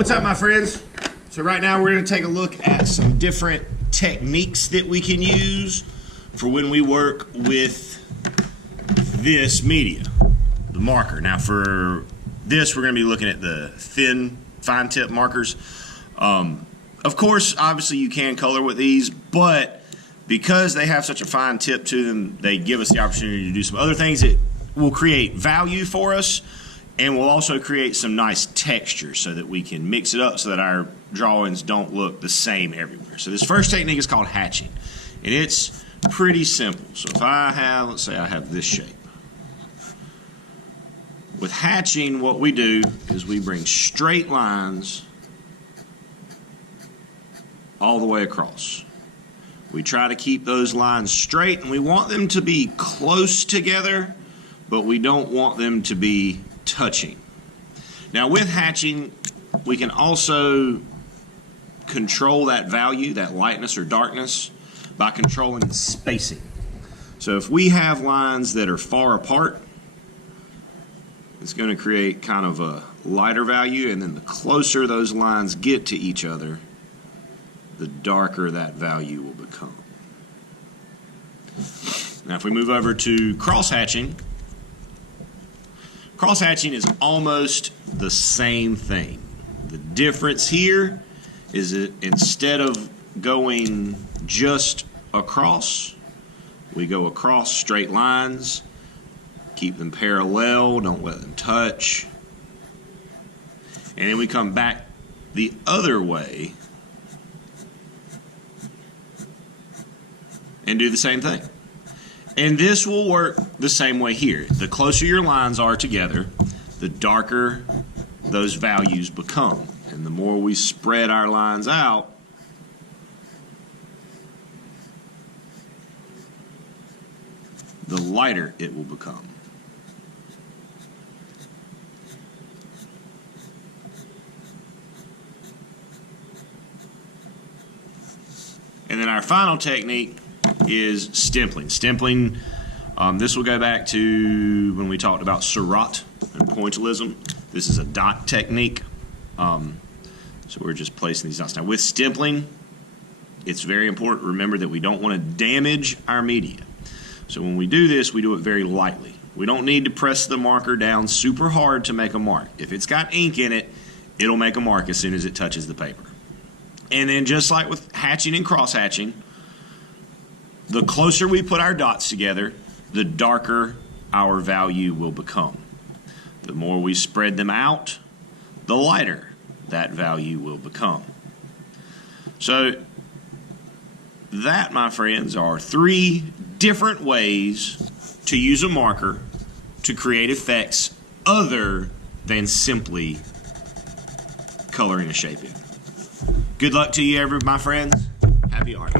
What's up, my friends? So right now we're going to take a look at some different techniques that we can use for when we work with this media, the marker. Now for this, we're going to be looking at the thin, fine tip markers. Of course, obviously you can color with these, but because they have such a fine tip to them, they give us the opportunity to do some other things that will create value for us, and will also create some nice texture so that we can mix it up so that our drawings don't look the same everywhere. So this first technique is called hatching, and it's pretty simple. So if I have, let's say I have this shape. With hatching, what we do is we bring straight lines all the way across. We try to keep those lines straight, and we want them to be close together, but we don't want them to be touching. Now with hatching, we can also control that value, that lightness or darkness, by controlling the spacing. So if we have lines that are far apart, it's going to create kind of a lighter value, and then the closer those lines get to each other, the darker that value will become. Now if we move over to crosshatching, crosshatching is almost the same thing. The difference here is that instead of going just across, we go across straight lines, keep them parallel, don't let them touch, and then we come back the other way and do the same thing. And this will work the same way here. The closer your lines are together, the darker those values become. And the more we spread our lines out, the lighter it will become. And then our final technique is stimpling. Stimpling, this will go back to when we talked about surratt and pointillism. This is a dot technique. So we're just placing these dots. Now with stimpling, it's very important to remember that we don't want to damage our media. So when we do this, we do it very lightly. We don't need to press the marker down super hard to make a mark. If it's got ink in it, it'll make a mark as soon as it touches the paper. And then just like with hatching and cross-hatching, the closer we put our dots together, the darker our value will become. The more we spread them out, the lighter that value will become. So that, my friends, are 3 different ways to use a marker to create effects other than simply coloring a shape in. Good luck to you, my friends. Happy art.